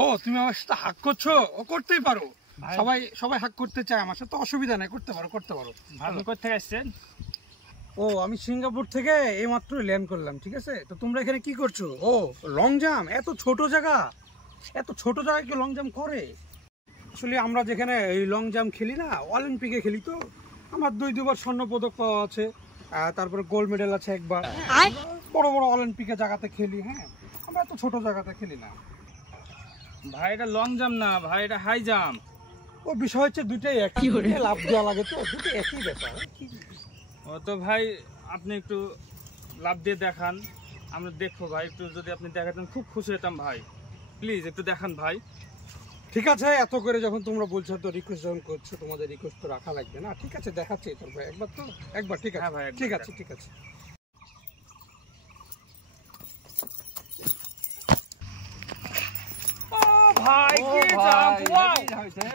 ও তুমি আমার সাথে হাক করছো? ও করতেই পারো, সবাই সবাই হাক করতে চায় আমার সাথে, অসুবিধা নাই, করতে পারো করতে পারো। আপনি কোথা থেকে আসছেন? ও আমি সিঙ্গাপুর থেকে এইমাত্র ল্যান্ড করলাম, ঠিক আছে। তো তোমরা এখানে কি করছো? ও লং জাম্প, এত ছোট জায়গায় কি লং জাম্প করে? আসলে আমরা যেখানে এই লং জাম্প খেলি না, অলিম্পিকে খেলি, তো আমার দুবার স্বর্ণ পদক পাওয়া আছে, তারপরে গোল্ড মেডেল আছে একবার। বড় বড় অলিম্পিকের জায়গাতে খেলি, হ্যাঁ, আমরা এত ছোট জায়গাতে খেলি না ভাই। এটা লং জাম্প না ভাই, এটা হাই জাম্প। ও বিষয় হচ্ছে দুটোই একই, লাভ দেওয়া লাগে, তো দুটো একই ব্যাপার। ও তো ভাই আপনি একটু লাভ দিয়ে দেখান, আমরা দেখবো ভাই। একটু যদি আপনি দেখাতেন খুব খুশি হতাম ভাই, প্লিজ একটু দেখান ভাই। ঠিক আছে, এত করে যখন তোমরা বলছো, তো রিকোয়েস্ট যখন করছো, তোমাদের রিকোয়েস্ট তো রাখা লাগবে না। ঠিক আছে, দেখাচ্ছি তোর ভাই একবার ঠিক আছে ভাই, ঠিক আছে ঠিক আছে। ভাই কি জাম্প, ওয়াও,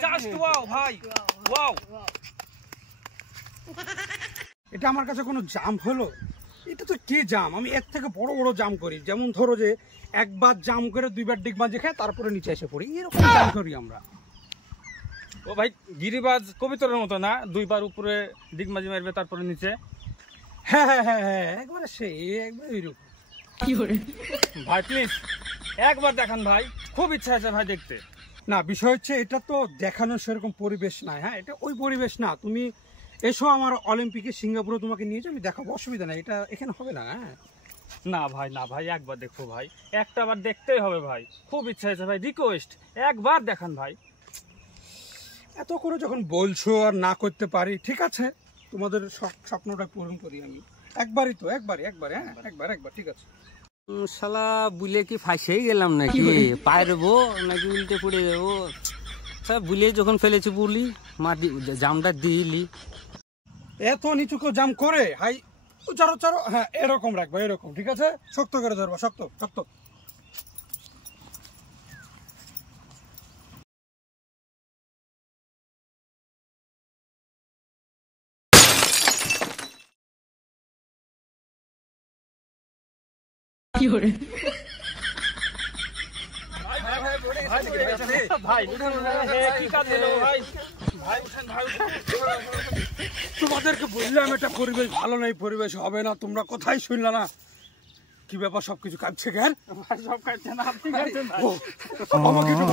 জাস্ট ওয়াও ভাই, ওয়াও। এটা আমার কাছে কোনো জাম্প হলো? এটা তো কি জাম্প? আমি এর থেকে বড় বড় জাম্প করি, যেমন ধরো যে একবার জাম্প করে দুইবার ডিগবাজি খাই, তারপরে নিচে এসে পড়ি, এরকম জাম্প করি আমরা। ও ভাই গিরিবাজ কবিতরের মতো না, দুইবার উপরে ডিগবাজি মারবে তারপরে নিচে? হ্যাঁ হ্যাঁ হ্যাঁ হ্যাঁ, একবারে একবার এরকম। ভাই প্লিজ একবার দেখান ভাই, খুব ইচ্ছা আছে ভাই দেখতে। না, বিষয় হচ্ছে এটা তো দেখানোর সেরকম পরিবেশ নাই, হ্যাঁ, এটা ওই পরিবেশ না। তুমি এসো আমার অলিম্পিকে, সিঙ্গাপুরে তোমাকে নিয়ে যাও, আমি দেখাবো, অসুবিধা নাই, এটা এখানে হবে না। হ্যাঁ না ভাই একবার দেখবো ভাই, একটা বার দেখতেই হবে ভাই, খুব ইচ্ছা আছে ভাই, রিকোয়েস্ট একবার দেখান ভাই। এত করে যখন বলছো আর না করতে পারি, ঠিক আছে, তোমাদের স্বপ্নটা পূরণ করি আমি। একবার হ্যাঁ, একবার ঠিক আছে। শালা বুলে কি ফাঁসেই গেলাম নাকি? পারবো নাকি উল্টে পড়ে যাবো? বুলে যখন ফেলেছি বুলি মাটি জামটা দিলি। এত নিচু কেউ জাম করে? হাই চারো, হ্যাঁ এরকম রাখবো, এরকম, ঠিক আছে, শক্ত করে ধরবো, শক্ত শক্ত। তোমাদেরকে বললাম এটা পরিবেশ ভালো নাই, পরিবেশ হবে না, তোমরা কথাই শুনলা না। কি ব্যাপার, সবকিছু কাঁদছে কেন? সব কাটছে না, আপনি কাটছেন। আমাকে একটু